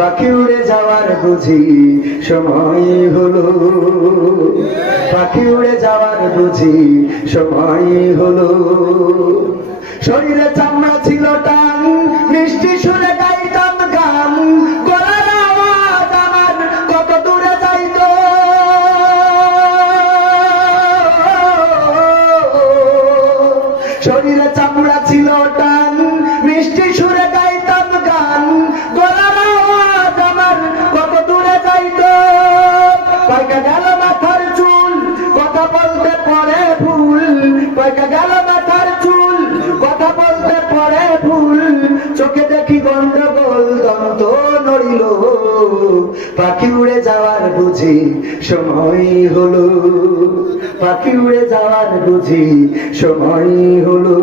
পাখি উড়ে যাওয়ার বুঝি সময় হলো। পাখি উড়ে যাওয়ার বুঝি সময় হলো। শরীরে চামড়া ছিল টান, মিষ্টি পাখি উড়ে যাওয়ার বুঝি সময় হলো। পাখি উড়ে যাওয়ার বুঝি সময় হলো।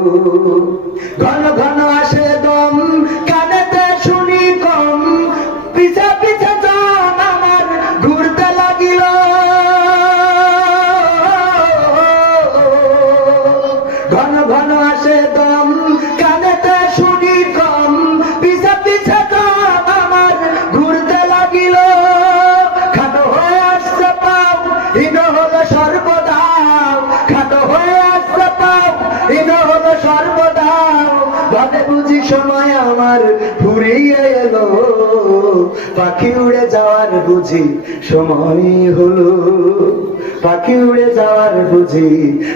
ঘন ঘন সময় আমার ফুরিয়ে এলো। পাখি উড়ে যাওয়ার বুঝি সময় হলো। পাখি উড়ে যাওয়ার বুঝি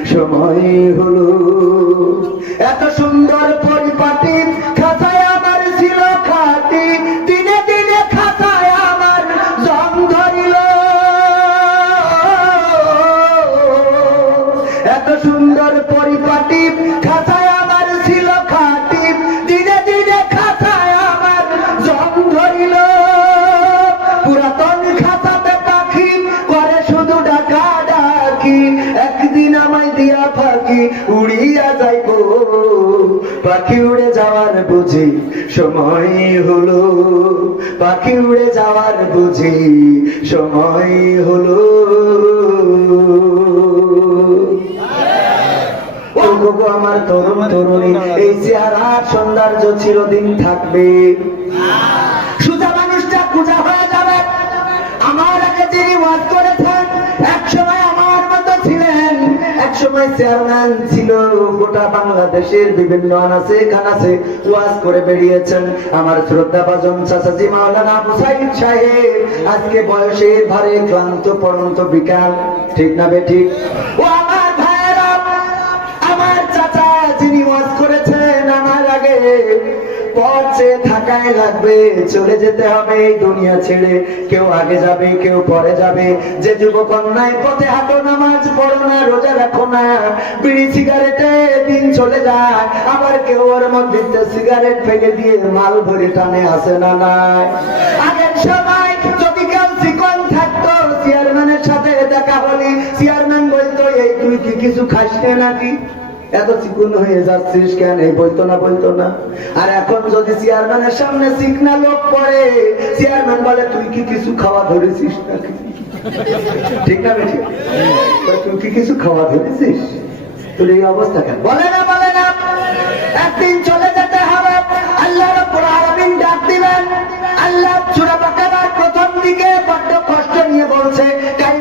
সময় হলো। এত সুন্দর পরিপাটি খাতায় সময় হলো, পাখি উড়ে যাওয়ার বুঝি, সময় হলো। আমার তরুণ তরুণী, এই চেহারা সৌন্দর্য চিরদিন থাকবে। সুজা মানুষটা হয়ে যাবে। আমার আগে যিনি ওয়াজ করেছেন সময় চেয়ারম্যান ছিল, গোটা বাংলাদেশের বিভিন্ন আনাসে খানাসে ওয়াজ করে বেরিয়েছেন। আমার শ্রদ্ধা বাজন চাচাজি মাওলানা মুসাইদ সাহেব, আজকে বয়সের ভারে ক্লান্ত পরন্ত বিকাল। ঠিক না বে ঠিক? পথে থাকায় লাগবে। চলে যেতে হবে এই দুনিয়া ছেড়ে। কেউ আগে যাবে, কেউ পরে যাবে। যে যুবক অন্যায় পথে হাঁটো, নামাজ পড়ো না, রোজা রাখো না। বিড়ি, সিগারেটে দিন চলে যায়। আবার কেউ ওর মধ্যে সিগারেট ফেলে দিয়ে মাল ভরে টানে, আসে না নাই। আগের সময় যদি কেউ থাকতো, চেয়ারম্যানের সাথে দেখা হলে। চেয়ারম্যান বলতো, এই তুই কি কিছু খাসনে নাকি? এত চিকুন হয়ে যাচ্ছিস কেন? এই বলতো না বলতো না। আর এখন যদি চেয়ারম্যানের সামনে চিকনা লোক পড়ে চেয়ারম্যান বলে, তুই কি কিছু খাওয়া ধরেছিস নাকি? ঠিক না বেশি তুই কি কিছু খাওয়া ধরেছিস? তোর এই অবস্থা কেন? বলে না বলে না। একদিন চলে যেতে হবে। আল্লাহ রব্বুল আলামিন ডাক দিবেন। আল্লাহ সূরা বাকারার প্রথম দিকে বড্ড কষ্ট নিয়ে বলছে তাকফুরুনা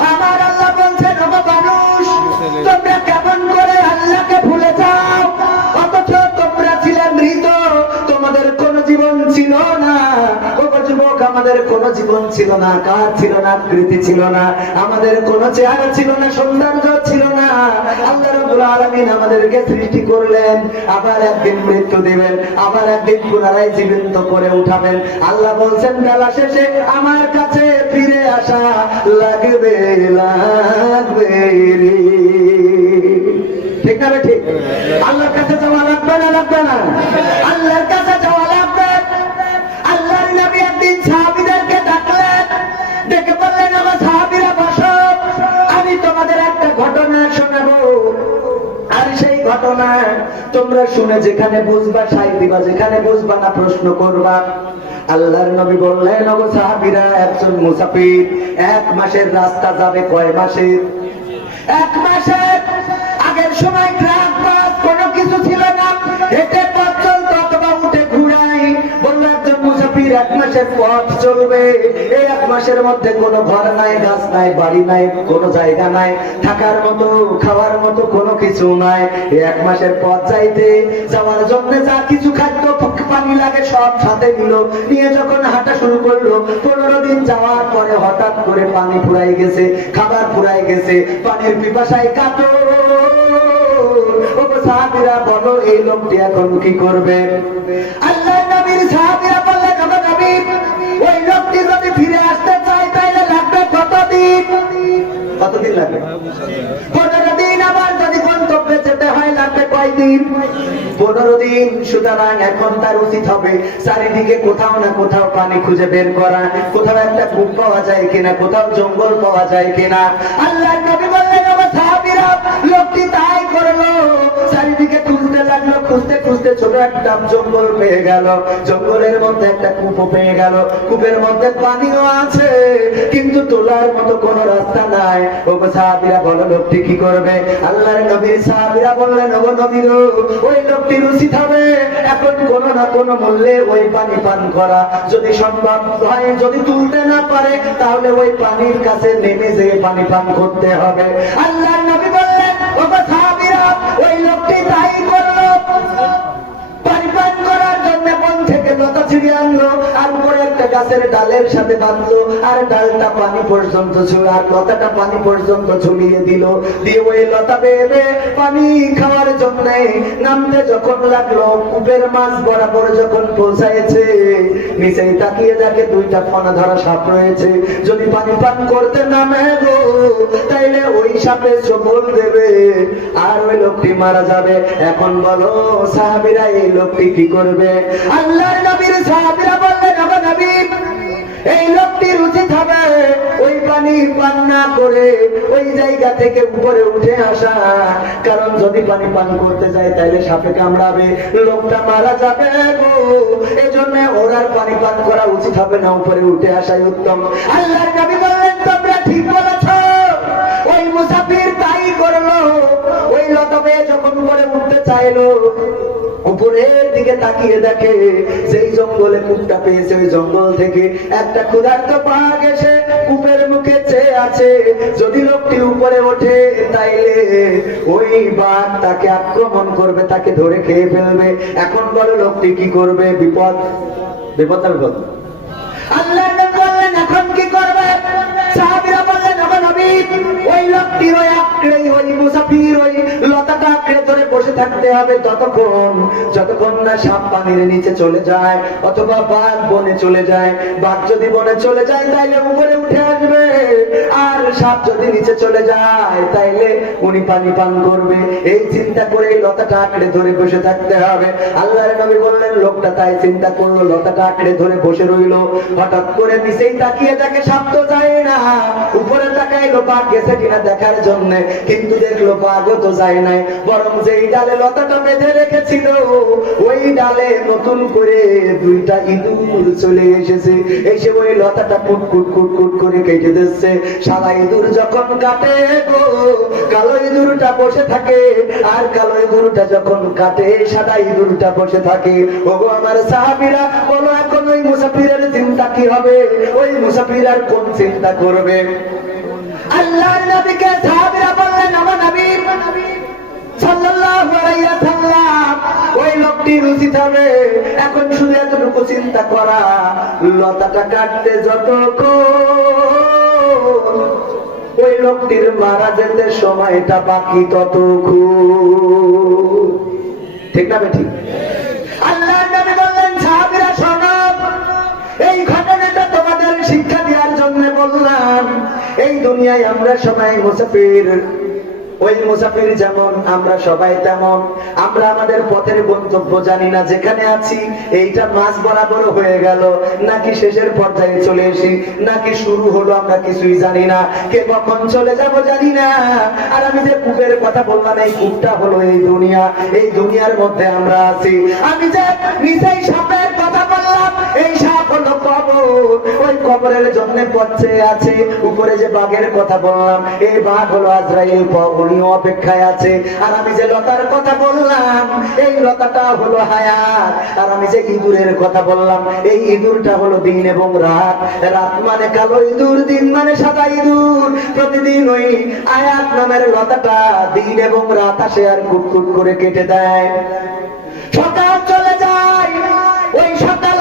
আমাদের কোন জীবন ছিল না, কার ছিল না কৃতি ছিল না, আমাদের কোন চেহারা ছিল না, সৌন্দর্য ছিল না। আল্লাহ আলামিন আমাদেরকে সৃষ্টি করলেন, আবার একদিন মৃত্যু দিবেন, আবার একদিন পুনরায় জীবন্ত করে উঠাবেন। আল্লাহ বলছেন, বেলা শেষে আমার কাছে ফিরে আসা লাগবে লাগবে ঠিক না ঠিক? আল্লাহর কাছে যাওয়া লাগবে না লাগবে না? আল্লাহর কাছে যাওয়া ঘটনা তোমরা শুনে যেখানে বুঝবা সাই দিবা। যেখানে বুঝবা না, প্রশ্ন করবা। আল্লাহর নবী বললেন, ওগো সাহাবীরা, একজন মুসাফির এক মাসের রাস্তা যাবে কয় মাসের? এক মাসের। আগের সময় ট্রাক বাস কোনো কিছু ছিল না। হেঁটে এক মাসের পথ চলবে। এই এক মাসের মধ্যে কোনো ঘর নাই, গাছ নাই, বাড়ি নাই, কোনো জায়গা নাই, থাকার মতো, খাওয়ার মতো কোনো কিছু নাই। এই এক মাসের পথ যাইতে, যাওয়ার জন্য যা কিছু খাদ্য পানি লাগে, সব সাথে নিয়ে যখন হাঁটা শুরু করল, পনেরো দিন যাওয়ার পরে হঠাৎ করে পানি ফুরাই গেছে, খাবার ফুরাই গেছে, পানির পিপাসায় কাটো বলো, এই লোকটি এখন কি করবে? আল্লাহ কয়দিন পনেরো দিন, সুতরাং এখন তার উচিত হবে চারিদিকে কোথাও না কোথাও পানি খুঁজে বের করা। কোথাও একটা কূপ পাওয়া যায় কিনা, কোথাও জঙ্গল পাওয়া যায় কিনা। আল্লাহ বললেন লোকটি তাই করল। চারিদিকে খুঁজতে খুঁজতে ছোট একটা জঙ্গল পেয়ে গেল। জঙ্গলের মধ্যে একটা কূপ পেয়ে গেল। কূপের মধ্যে পানিও আছে, কিন্তু তোলার মতো কোনো রাস্তা নাই। ও সাহাবিরা বলো, লোকটি কি করবে? আল্লাহর নবীর সাহাবিরা বললেন ও নবীর ওই লোকটির উচিত হবে এখন কোনো না কোনো মূল্যে ওই পানি পান করা যদি সম্ভব হয়, যদি তুলতে না পারে, তাহলে ওই পানির কাছে নেমে যেয়ে পানি পান করতে হবে। আল্লাহর নবী বললেন ও সাহাবিরা, ওই লোকটি তাই করল লতা ছিঁড়ে আনলো, আর উপরে একটা গাছের ডালের সাথে বাঁধলো, আর ডালটা পানি পর্যন্ত ছিল, আর লতাটা পানি পর্যন্ত ঝুলিয়ে দিল। দিয়ে ওই লতা বেয়ে পানি খাওয়ার জন্য নামতে যখন লাগল, কূপের মাছ বরাবর যখন পৌঁছাইছে, নিচেই তাকিয়ে দেখে দুইটা ফনা ধরা সাপ রয়েছে। যদি পানি পান করতে নামে গো, তাইলে ওই সাপে সবল দেবে, আর ওই লোকটি মারা যাবে। এখন বলো, সাহাবিরা এই লোকটি কি করবে? আল্লাহর নবীর সাহাবিরা বললেন আমার নবী, এই লোকটির উচিত হবে ওই পানি পান না করে ওই জায়গা থেকে উপরে উঠে আসা। কারণ যদি পানি পান করতে যায় তাহলে সাপে কামড়াবে, লোকটা মারা যাবে গো। এজন্য ওর আর পানি পান করা উচিত হবে না, উপরে উঠে আসাই উত্তম। আল্লাহর নবী বললেন, তোমরা ঠিক বলেছ, ওই মুসাফির তাই করল। ওই লতবে যখন উপরে উঠতে চাইলো উপরের দিকে তাকিয়ে দেখে সেই জঙ্গলে কূপটা পেয়েছে, ওই জঙ্গল থেকে একটা ক্ষুধার্ত পাক এসে কূপের মুখে চেয়ে আছে। যদি লোকটি উপরে ওঠে, তাইলে ওই বাঘ তাকে আক্রমণ করবে, তাকে ধরে খেয়ে ফেলবে। এখন বলে, লোকটি কি করবে? বিপদ বিপদ আল্লাহ বললেন, এখন কি করবে? সাহাবীরা ওই লোকটি আঁকড়েই ওই মুসাফির ওই লতাটা আঁকড়ে ধরে বসে থাকতে হবে ততক্ষণ। যতক্ষণ না সাপ পানির নিচে চলে যায় অথবা বাঘ বনে চলে যায়। বাঘ যদি বনে চলে যায়, তাইলে উপরে উঠে সাপ যদি নিচে চলে যায়, তাইলে উনি পানি পান করবে। এই চিন্তা করে লতাটা আঁকড়ে ধরে বসে থাকতে হবে। আল্লাহর নবী বললেন, লোকটা তাই চিন্তা করল, লতাটা আঁকড়ে ধরে বসে রইল। হঠাৎ করে নিচেই তাকিয়ে দেখে সাপ তো যায় না। উপরে তাকাইলো বাঘ গেছে কিনা দেখার জন্য, কিন্তু দেখল বাঘও তো যায় নাই। বরং যেই ডালে লতাটা বেঁধে রেখেছিল, ওই ডালে নতুন করে দুইটা ইঁদুর চলে এসেছে। এসে ওই লতাটা কুট কুট কুট কুট করে কেটে দিচ্ছে। সাদা ইঁদুর যখন কাটে গো কালো ইঁদুরটা বসে থাকে। আর কালো ইঁদুরটা যখন কাটে সাদা ইঁদুরটা বসে থাকে। ওগো আমার সাহাবিরা বলো এখন ওই মুসাফিরের চিন্তা কি হবে? ওই মুসাফির আর কোন চিন্তা করবে? আল্লাহর নবীকে সাহাবীরা বললেন আমার নবী সাল্লাল্লাহু আলাইহি ওয়াসাল্লাম ওই লোকটির উচিত হবে এখন শুধু এতটুকু চিন্তা করা লতাটা কাটতে যতক্ষণ ওই লোকটির মারা যেতে সময়টা বাকি ততক্ষণ। ঠিক না ঠিক আল্লাহ শিক্ষা দেওয়ার জন্য বললাম। এই দুনিয়ায় আমরা সবাই মুসাফির। ওই মুসাফির যেমন, আমরা সবাই তেমন। আমরা আমাদের পথের গন্তব্য জানি না যেখানে আছি, এইটা মাঝ বরাবর হয়ে গেল। নাকি শেষের পর্যায়ে চলে এসি, নাকি শুরু হলো আমরা কিছুই জানি না। কে কখন চলে যাব জানি না। আর আমি যে কূপের কথা বললাম, এই কূপটা হলো এই দুনিয়া। এই দুনিয়ার মধ্যে আমরা আছি। আমি যে নিজেই বললাম এই সাপ হলো কবর। ওই কবরের জন্য আছে। উপরে যে বাঘের কথা বললাম, এই বাঘ হলো আজরাইল অপেক্ষায় আছে। আর আমি যে লতার কথা বললাম, এই লতাটা হলো হায়াত। আর আমি যে ইঁদুরের কথা বললাম, এই ইঁদুরটা হলো দিন এবং রাত। রাত মানে কালো ইঁদুর, দিন মানে সাদা ইঁদুর। প্রতিদিন ওই আয়াত নামের লতাটা দিন এবং রাত আসে আর কুটকুট করে কেটে দেয়। সকাল চলে যায়, ওই সকাল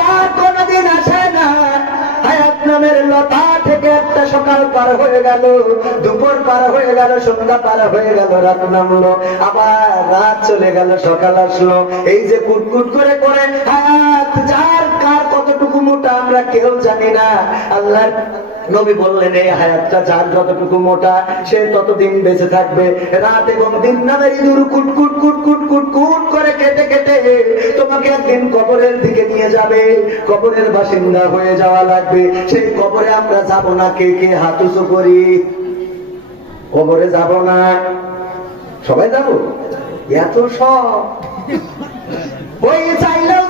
নামের লতা থেকে একটা সকাল পার হয়ে গেল, দুপুর পার হয়ে গেল, সন্ধ্যা পার হয়ে গেল, রাত নামলো, আবার রাত চলে গেল, সকাল আসলো। এই যে কুটকুট করে করে হাত যার কার কতটুকু মোটা আমরা কেউ জানি না। আল্লাহ নবী বললেন এই হায়াতটা যার যতটুকু মোটা, সে ততদিন বেঁচে থাকবে। রাত এবং দিন নামের ইঁদুর কুট কুট কুট কুট কুট কুট করে কেটে কেটে তোমাকে একদিন কবরের দিকে নিয়ে যাবে। কবরের বাসিন্দা হয়ে যাওয়া লাগবে। সেই কবরে আমরা যাব না, কে কে হাত উঁচু করি? কবরে যাব না। সবাই যাব? এত সব ওই চাইলেও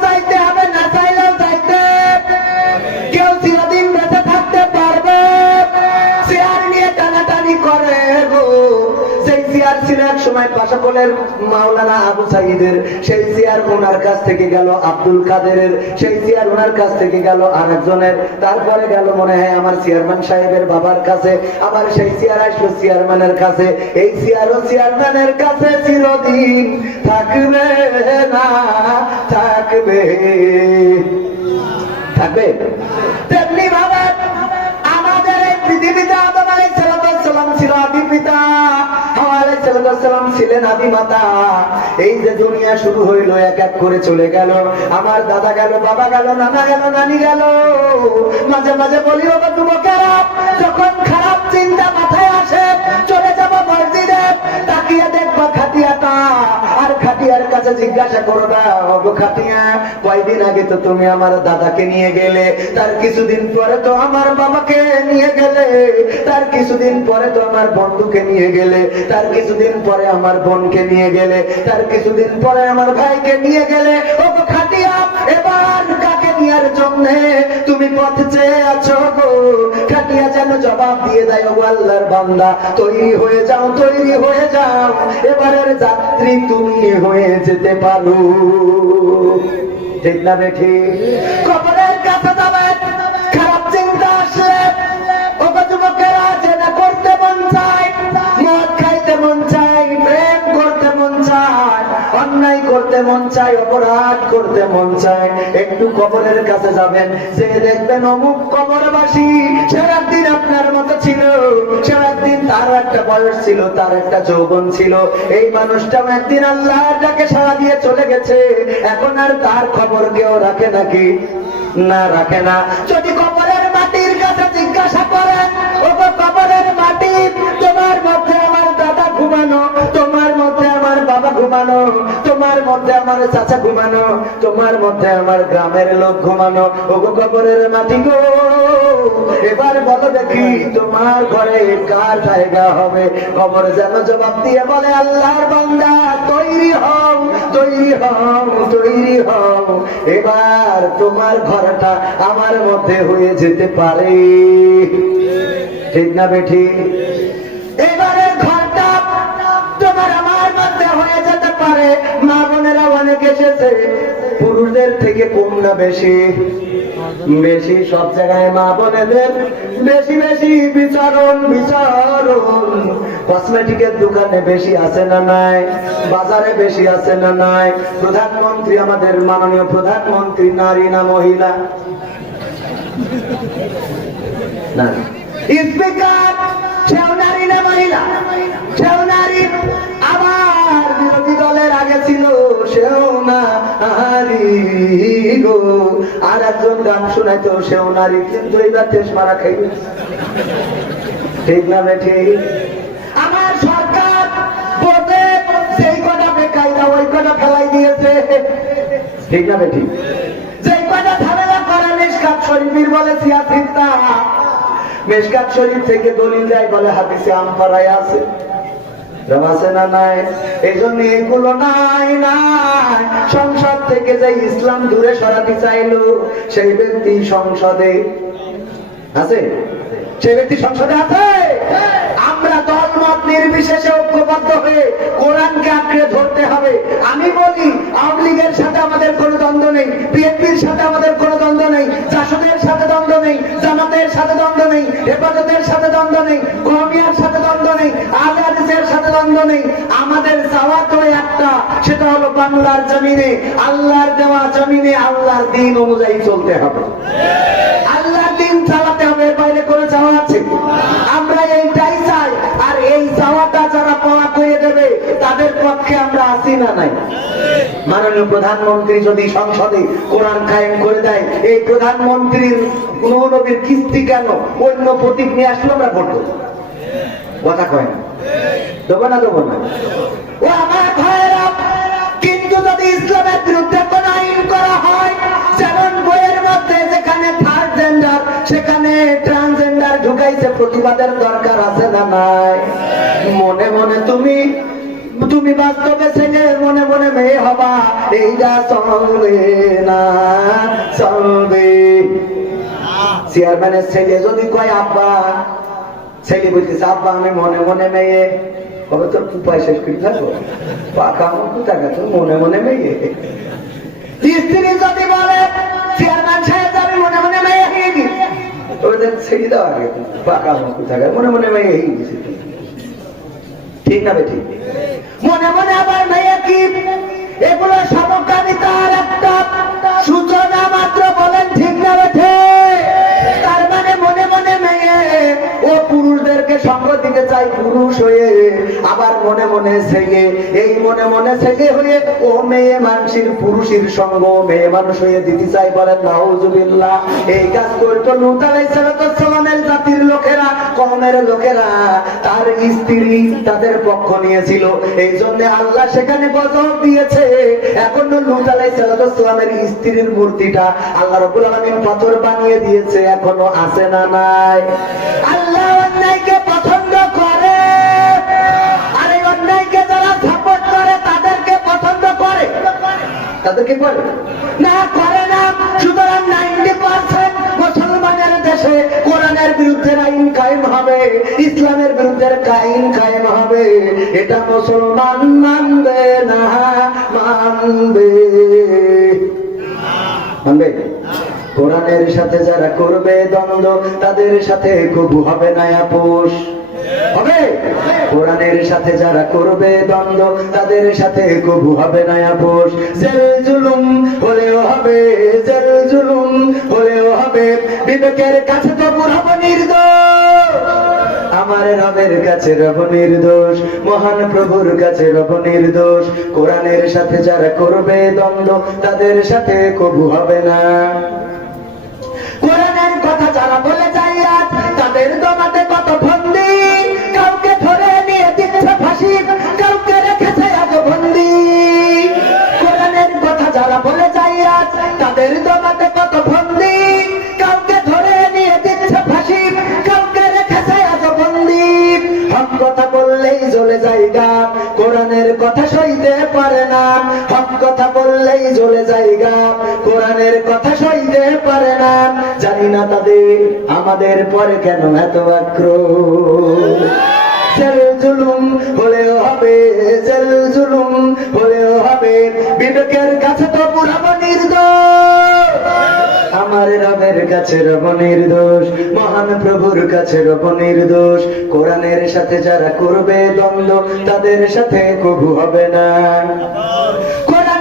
ছিল এক সময় পাশাপলের মাওলানা আবু সাইদের, সেই চেয়ার ওনার কাছ থেকে গেল আব্দুল কাদেরের, সেই চেয়ার ওনার কাছ থেকে গেল আরেকজনের। তারপরে গেল মনে হয় আমার চেয়ারম্যান সাহেবের বাবার কাছে, আবার সেই চেয়ার আসলো চেয়ারম্যানের কাছে। এই চেয়ারও চেয়ারম্যানের কাছে চিরদিন থাকবে না, থাকবে। থাকবে? তেমনি ভাবে আমাদের এই পৃথিবীতে আদম আলাইহিস সালাম ছিল আদি পিতা। সালাম ছিলেন আদি মাতা। এই যে দুনিয়া শুরু হইল, এক এক করে চলে গেল। আমার দাদা গেল, বাবা গেল, নানা গেল, নানি গেল। মাঝে মাঝে বলি ও যুবকেরা, যখন খারাপ চিন্তা মাথায় আসে, চলে যাব মসজিদে। তাকিয়ে দেখবা খাটিয়াটা। কাছে জিজ্ঞাসা করো না খাতিয়া কয়দিন আগে তো তুমি আমার দাদাকে নিয়ে গেলে? তার কিছুদিন পরে তো আমার বাবাকে নিয়ে গেলে। তার কিছুদিন পরে তো আমার বন্ধুকে নিয়ে গেলে। তার কিছুদিন পরে আমার বোনকে নিয়ে গেলে। তার কিছুদিন পরে আমার ভাইকে নিয়ে গেলে। ও খাতিয়া এবার নেওয়ার জন্য তুমি পথ চেয়ে আছো গো। খাটিয়া যেন জবাব দিয়ে দেয় ও আল্লাহর বান্দা, তৈরি হয়ে যাও, তৈরি হয়ে যাও। এবারের যাত্রী তুমি হয়ে যেতে পারো। ঠিক না বেঠি? চায়, অপরাধ করতে মন চায়। একটু কবরের কাছে যাবেন, যে দেখবেন অমুক কবরবাসী সে একদিন আপনার মতো ছিল। সে একদিন তার একটা বয়স ছিল, তার একটা যৌবন ছিল। এই মানুষটাও একদিন আল্লাহটাকে সারা দিয়ে চলে গেছে। এখন আর তার খবর কেউ রাখে নাকি? না, রাখে না। যদি কবরের মাটির কাছে জিজ্ঞাসা করেন ও গো কবরের মাটি তোমার মধ্যে আমার দাদা ঘুমানো, তোমার মধ্যে আমার বাবা ঘুমানো তোমার মধ্যে আমার চাচা ঘুমানো, তোমার মধ্যে আমার গ্রামের লোক ঘুমানো। ও গো কবরের মাটি গো, এবার বলো দেখি তোমার ঘরে কার জায়গা হবে? কবর যেন জবাব দিয়ে বলে, আল্লাহর বান্দা, তৈরি হও তৈরি হও তৈরি হও। এবার তোমার ঘরটা আমার মধ্যে হয়ে যেতে পারে। ঠিক না বেঠি? এসেছে। পুরুষদের থেকে কম না বেশি? বেশি সব জায়গায় মা বোনেদের বেশি বেশি বিচারণ বিচারণ। কসমেটিকের দোকানে বেশি আছে না নাই? বাজারে বেশি আছে না নাই? প্রধানমন্ত্রী আমাদের মাননীয় প্রধানমন্ত্রী, নারী না মহিলা? স্পিকার, সেও নারী না মহিলা? সেও সেও না নারী গো। আর একজন গান শোনাইতো, সেও নারী, কিন্তু এইবার তেজ মারা খাইবে ঠিক না বেঠি আমার সরকার বোর্ডে সেই কটা বেকায়দা, ওই কটা ফেলাই দিয়েছে। ঠিক না বেঠিক যে কয়টা ঝামেলা করে, মেশকাত শরীফের বলে সিয়াসিতা মেশকাত শরীফ থেকে দলিল দেয় বলে হাদিসে আমফারায় আছে। এরম আছে? না আমরা দলমত নির্বিশেষে ঐক্যবদ্ধ হয়ে কোরআনকে আঁকড়ে ধরতে হবে। আমি বলি, আওয়ামী লীগের সাথে আমাদের কোনো দ্বন্দ্ব নেই, বিএনপির সাথে আমাদের কোনো দ্বন্দ্ব নেই, জাসদের সাথে দ্বন্দ্ব নেই, জামাতের সাথে দ্বন্দ্ব নেই, হেফাজতের সাথে দ্বন্দ্ব নেই কমিয়ার সাথে দ্বন্দ্ব নেই, আলে সাথে নেই আমাদের চাওয়া তো একটা, সেটা হলো বাংলার জমিনে, আল্লাহর দেওয়া জমিনে আল্লাহর দিন অনুযায়ী চলতে হবে। আল্লাহর দিন চালাতে হবে বাইরে করে চাওয়া আছে? আমরা এইটাই চাই, আর এই চাওয়াটা যারা পাওয়া করে দেবে, তাদের পক্ষে আমরা আছি না নাই। মাননীয় প্রধানমন্ত্রী যদি সংসদে কোরআন কায়েম করে দেয়, এই প্রধানমন্ত্রীর নবীর কিস্তি কেন? অন্য প্রতীক নিয়ে আসলে আমরা ভোট দেবো। কথা কয় না। দেবো না দেবো না। ও আমার ভাইয়েরা কিন্তু যদি ইসলামের বিরুদ্ধে কোন আইন করা হয় যেমন বইয়ের মধ্যে যেখানে থার্ড জেন্ডার সেখানে ট্রান্সজেন্ডার ঢুকাইছে প্রতিবাদের দরকার আছে না নাই? মনে মনে তুমি তুমি বাস্তবে ছেলে মনে মনে মেয়ে হবা এইটা চলবে না চলবে। চেয়ারম্যানের ছেলে যদি কয় আব্বা ছেলে বলতেছে আব্বা আমি মনে মনে মেয়ে। কবে তোর উপায় শেষ করে পাকা মুখ টাকা তোর মনে মনে মেয়ে। স্ত্রী যদি বলে আমি মনে মনে ছেড়ে মনে মনে মেয়ে হয়ে ঠিক না ঠিক মনে মনে আবার মেয়ে কি? এগুলো মনে ছেলে এই মনে মনে ছেলে হয়ে ও মেয়ে মানুষের, পুরুষের সঙ্গ মেয়ে মানুষ হয়ে দিতে চাই বলেন নাউজুবিল্লাহ। এই কাজ করতো লুত আলাইসালামের জাতির লোকেরা কমের লোকেরা। তার স্ত্রী তাদের পক্ষ নিয়েছিল। এই জন্য আল্লাহ সেখানে গজব দিয়েছে। এখন লুত আলাইসালামের স্ত্রীর মূর্তিটা আল্লাহ রবুল আলমিন পাথর বানিয়ে দিয়েছে, এখনও আছে না নাই? আল্লাহ অন্যায়কে পছন্দ তাদেরকে করে না করে না। সুতরাং নাইনটি পার্সেন্ট মুসলমানের দেশে কোরআনের বিরুদ্ধে আইন কায়েম হবে, ইসলামের বিরুদ্ধে আইন কায়েম হবে। এটা মুসলমান মানবে না, মানবে। মানবে? কোরআনের সাথে যারা করবে দ্বন্দ্ব, তাদের সাথে কবু হবে না আপোষ। হবে? কোরআনের সাথে যারা করবে দ্বন্দ্ব, তাদের সাথে কবু হবে না আপোষ। জেল বিবেকের কাছে তবু রব নির্দোষ। আমার রবের কাছে রব নির্দোষ, মহান প্রভুর কাছে রব নির্দোষ। কোরআনের সাথে যারা করবে দ্বন্দ্ব, তাদের সাথে কবু হবে না। বললেই জ্বলে যায় গা কোরআনের কথা সইতে পারে না। হক কথা বললেই জ্বলে জায়গা। কোরআনের কথা সইতে পারে না। জানি না তাদের আমাদের পরে কেন এত আক্রোশ। জুলুম হলেও হবে জেল জুলুম হলেও হবে। বিবেকের কাছে তো পুরাবো নির্দোষ আমার রবের কাছে রব নির্দোষ মহান প্রভুর কাছে রব নির্দোষ কোরআনের সাথে যারা করবে দ্বন্দ্ব, তাদের সাথে কবু হবে না। কোরআনের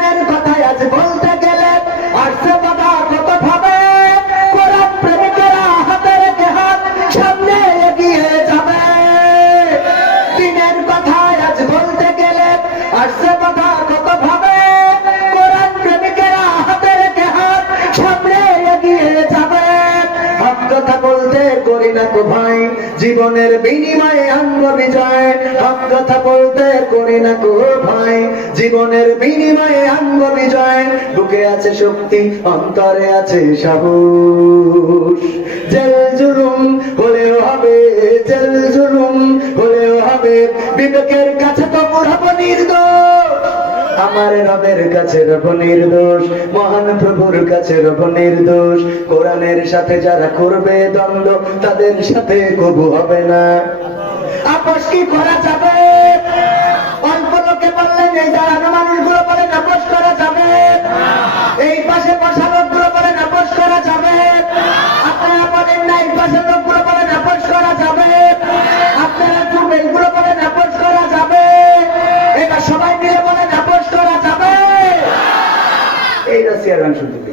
জীবনের বিনিময়ে আনব বিজয়। হক কথা বলতে করি না গো ভাই। জীবনের বিনিময়ে আনব বিজয়। বুকে আছে শক্তি, অন্তরে আছে সাহস। জেল জুলুম হলেও হবে, জেল জুলুম হলেও হবে। বিবেকের কাছে তো পড়াবো নির্দোষ। আমার রবের কাছে রব নির্দোষ মহান প্রভুর কাছে রব নির্দোষ কোরআনের সাথে যারা করবে দ্বন্দ্ব, তাদের সাথে কবু হবে না। আপস কি করা যাবে? অল্প লোকে বললেন, এই দাঁড়ানো মানুষগুলো சேர்வேன்னு சொல்லிட்டு